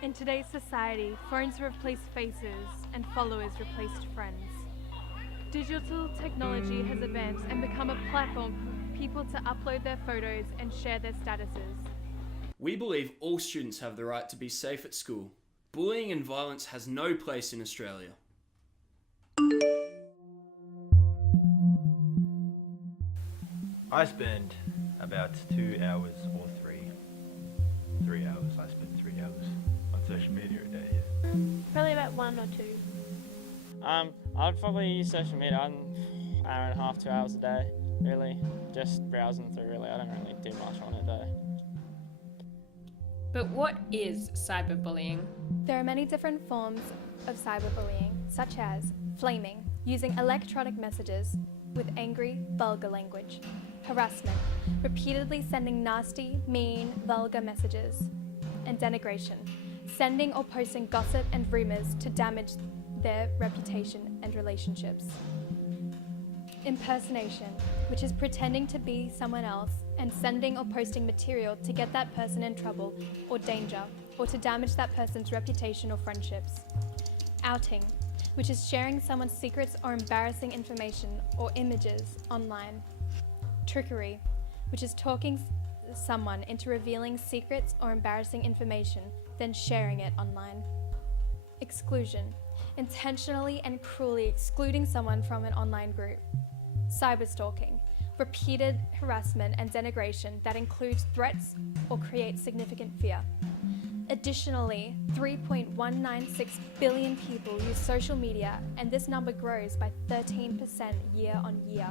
In today's society, phones replace faces and followers replaced friends. Digital technology has advanced and become a platform for people to upload their photos and share their statuses. We believe all students have the right to be safe at school. Bullying and violence has no place in Australia. I spend about 2 hours or 3 hours. I spend 3 hours on social media a day, yeah. Probably about 1 or 2. I'd probably use social media an hour and a half, 2 hours a day, really. Just browsing through, really. I don't really do much on it, though. But what is cyberbullying? There are many different forms of cyberbullying, such as flaming, using electronic messages with angry, vulgar language; harassment, repeatedly sending nasty, mean, vulgar messages; and denigration, sending or posting gossip and rumours to damage their reputation and relationships. Impersonation, which is pretending to be someone else and sending or posting material to get that person in trouble or danger, or to damage that person's reputation or friendships. Outing, which is sharing someone's secrets or embarrassing information or images online. Trickery, which is talking someone into revealing secrets or embarrassing information, then sharing it online. Exclusion, intentionally and cruelly excluding someone from an online group. Cyberstalking, repeated harassment and denigration that includes threats or creates significant fear. Additionally, 3.196 billion people use social media, and this number grows by 13% year on year.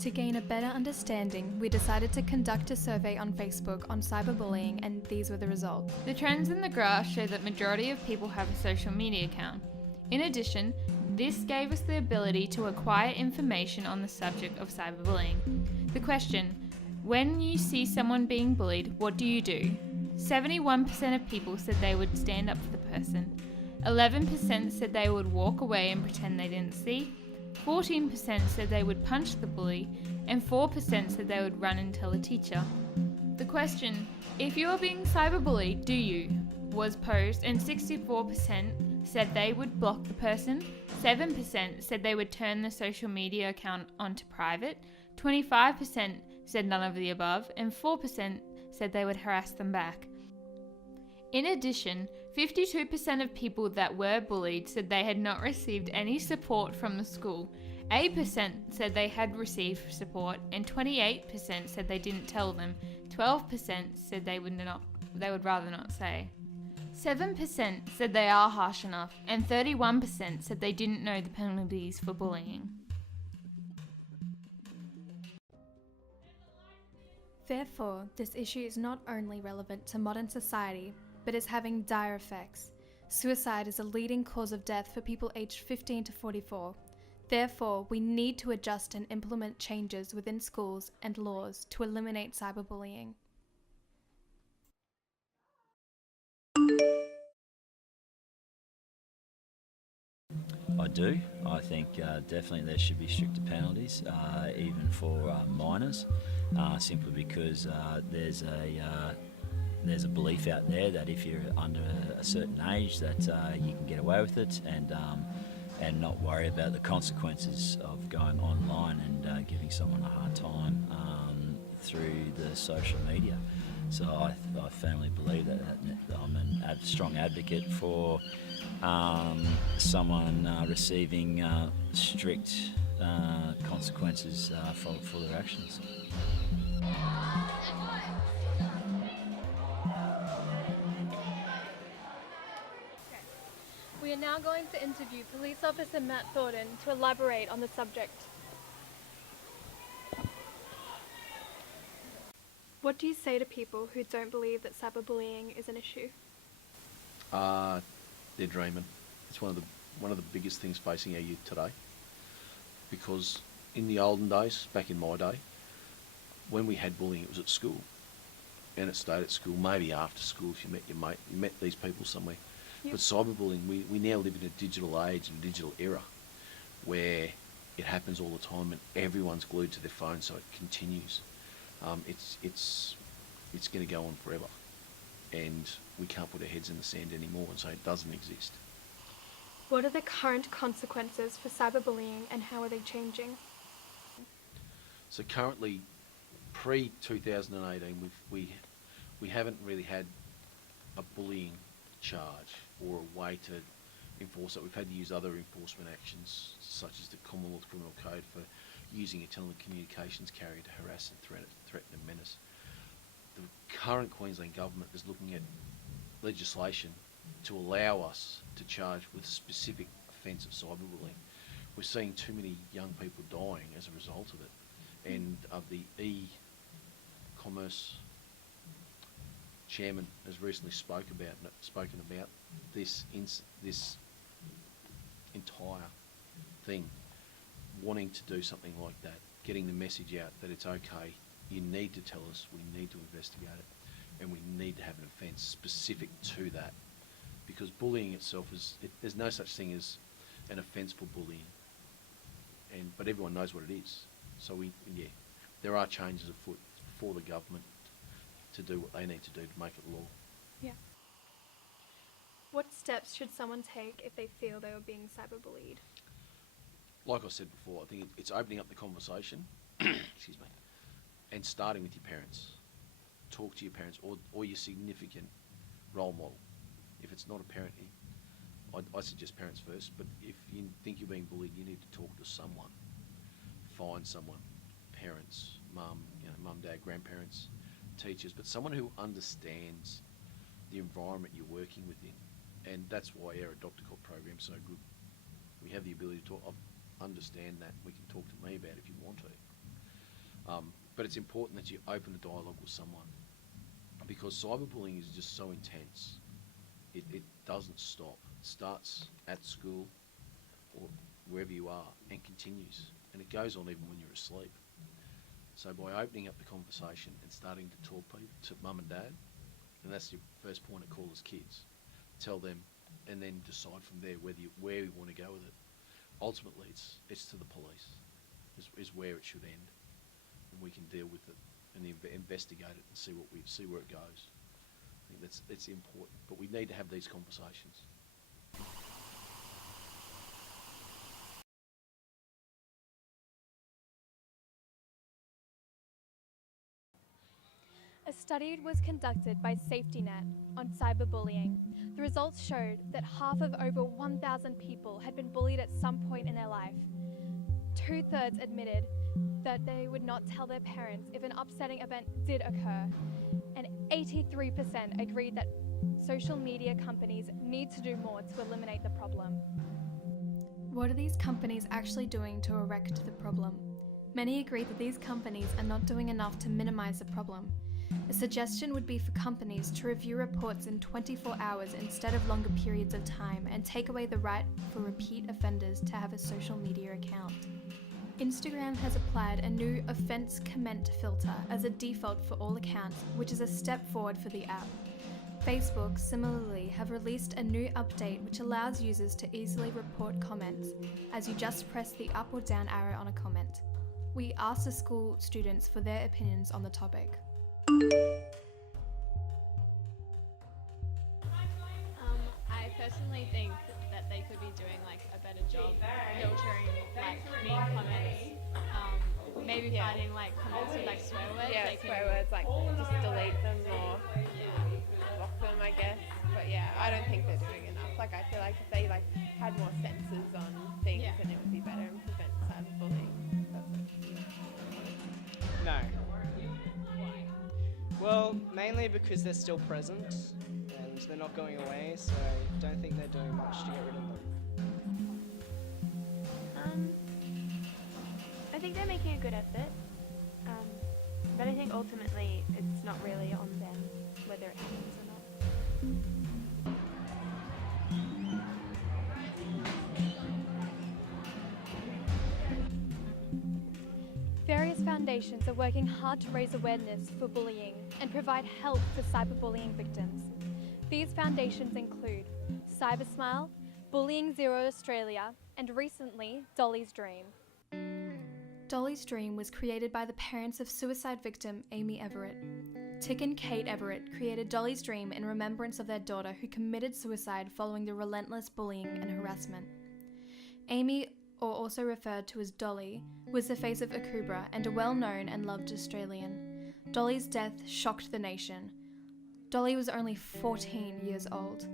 To gain a better understanding, we decided to conduct a survey on Facebook on cyberbullying, and these were the results. The trends in the graph show that majority of people have a social media account. In addition, this gave us the ability to acquire information on the subject of cyberbullying. The question, when you see someone being bullied, what do you do? 71% of people said they would stand up for the person. 11% said they would walk away and pretend they didn't see. 14% said they would punch the bully, and 4% said they would run and tell a teacher. The question, if you are being cyberbullied, do you? Was posed, and 64% said they would block the person, 7% said they would turn the social media account onto private, 25% said none of the above, and 4% said they would harass them back. In addition, 52% of people that were bullied said they had not received any support from the school, 8% said they had received support, and 28% said they didn't tell them, 12% said they would rather not say. 7% said they are harsh enough, and 31% said they didn't know the penalties for bullying. Therefore, this issue is not only relevant to modern society, but is having dire effects. Suicide is a leading cause of death for people aged 15 to 44. Therefore, we need to adjust and implement changes within schools and laws to eliminate cyberbullying. I do. I think definitely there should be stricter penalties, even for minors, simply because there's a belief out there that if you're under a certain age that you can get away with it and not worry about the consequences of going online and giving someone a hard time through the social media. So I firmly believe that I'm a strong advocate for someone receiving strict consequences for their actions. We are now going to interview Police Officer Matt Thornton to elaborate on the subject. What do you say to people who don't believe that cyberbullying is an issue? They're dreaming. It's one of the biggest things facing our youth today. Because in the olden days, back in my day, when we had bullying, it was at school, and it stayed at school. Maybe after school, if you met your mate, you met these people somewhere. Yep. But cyberbullying, we now live in a digital age, and a digital era, where it happens all the time, and everyone's glued to their phone, so it continues. It's going to go on forever, and we can't put our heads in the sand anymore and say it doesn't exist. What are the current consequences for cyberbullying and how are they changing? So currently, pre-2018, we haven't really had a bullying charge or a way to enforce it. We've had to use other enforcement actions, such as the Commonwealth Criminal Code for using a telecommunications carrier to harass and threaten and menace. The current Queensland Government is looking at legislation to allow us to charge with specific offence of cyberbullying. We're seeing too many young people dying as a result of it, and the e-commerce chairman has recently spoken about this entire thing, wanting to do something like that, getting the message out that it's okay, you need to tell us, we need to investigate it, and we need to have an offence specific to that. Because bullying itself there's no such thing as an offence for bullying, but everyone knows what it is. So there are changes afoot for the government to do what they need to do to make it law. Yeah. What steps should someone take if they feel they were being cyberbullied? Like I said before, I think it's opening up the conversation, excuse me, and starting with your parents. Talk to your parents or your significant role model. If it's not a parent, I suggest parents first, but if you think you're being bullied, you need to talk to someone. Find someone, parents, mum, dad, grandparents, teachers, but someone who understands the environment you're working within. And that's why our Doctor Cop program is so good. We have the ability to talk, understand that, we can talk to me about it if you want to. But it's important that you open a dialogue with someone, because cyberbullying is just so intense. It doesn't stop. It starts at school or wherever you are and continues. And it goes on even when you're asleep. So by opening up the conversation and starting to talk to mum and dad, and that's your first point of call as kids, tell them and then decide from there where you want to go with it. Ultimately, it's to the police is where it should end, and we can deal with it and investigate it and see where it goes. I think that's important, but we need to have these conversations. A study was conducted by SafetyNet on cyberbullying. The results showed that half of over 1,000 people had been bullied at some point in their life. 2/3 admitted that they would not tell their parents if an upsetting event did occur, and 83% agreed that social media companies need to do more to eliminate the problem. What are these companies actually doing to erect the problem? Many agree that these companies are not doing enough to minimize the problem. A suggestion would be for companies to review reports in 24 hours instead of longer periods of time, and take away the right for repeat offenders to have a social media account. Instagram has applied a new offence comment filter as a default for all accounts, which is a step forward for the app. Facebook similarly have released a new update which allows users to easily report comments, as you just press the up or down arrow on a comment. We asked the school students for their opinions on the topic. I personally think that they could be doing like a better job filtering like mean comments. Maybe finding like comments with like swear words. Yeah, they swear words, like just delete them or block them, I guess. But yeah, I don't think they're doing enough. Like I feel like if they like had more sensors on things, then it would be better and prevent cyberbullying. No. Well, mainly because they're still present and they're not going away, so I don't think they're doing much to get rid of them. I think they're making a good effort, but I think ultimately it's not really on them whether it happens or not. Various foundations are working hard to raise awareness for bullying and provide help for cyberbullying victims. These foundations include CyberSmile, Bullying Zero Australia, and recently, Dolly's Dream. Dolly's Dream was created by the parents of suicide victim Amy Everett. Tick and Kate Everett created Dolly's Dream in remembrance of their daughter who committed suicide following the relentless bullying and harassment. Amy, or also referred to as Dolly, was the face of Akubra and a well-known and loved Australian. Dolly's death shocked the nation. Dolly was only 14 years old.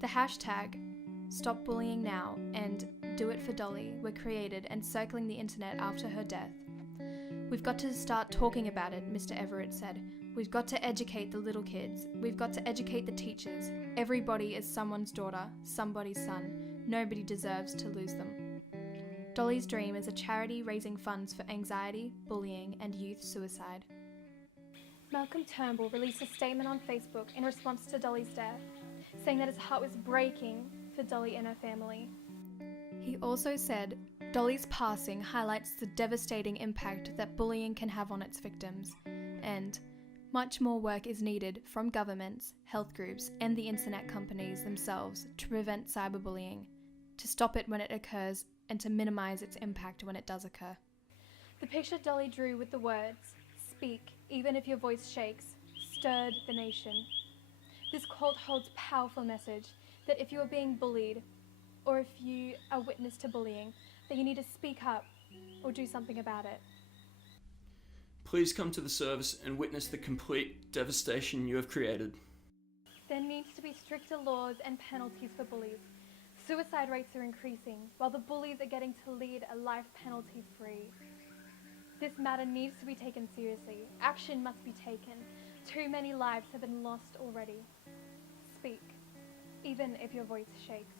The hashtag Stop Bullying Now and Do It for Dolly were created and circling the internet after her death. We've got to start talking about it, Mr. Everett said. We've got to educate the little kids. We've got to educate the teachers. Everybody is someone's daughter, somebody's son. Nobody deserves to lose them. Dolly's Dream is a charity raising funds for anxiety, bullying, and youth suicide. Malcolm Turnbull released a statement on Facebook in response to Dolly's death, saying that his heart was breaking for Dolly and her family. He also said, Dolly's passing highlights the devastating impact that bullying can have on its victims, and much more work is needed from governments, health groups, and the internet companies themselves to prevent cyberbullying, to stop it when it occurs, and to minimize its impact when it does occur. The picture Dolly drew with the words, "Speak, even if your voice shakes," stirred the nation. This quote holds a powerful message that if you are being bullied, or if you are witness to bullying, that you need to speak up or do something about it. Please come to the service and witness the complete devastation you have created. There needs to be stricter laws and penalties for bullies. Suicide rates are increasing, while the bullies are getting to lead a life penalty-free. This matter needs to be taken seriously. Action must be taken. Too many lives have been lost already. Speak, even if your voice shakes.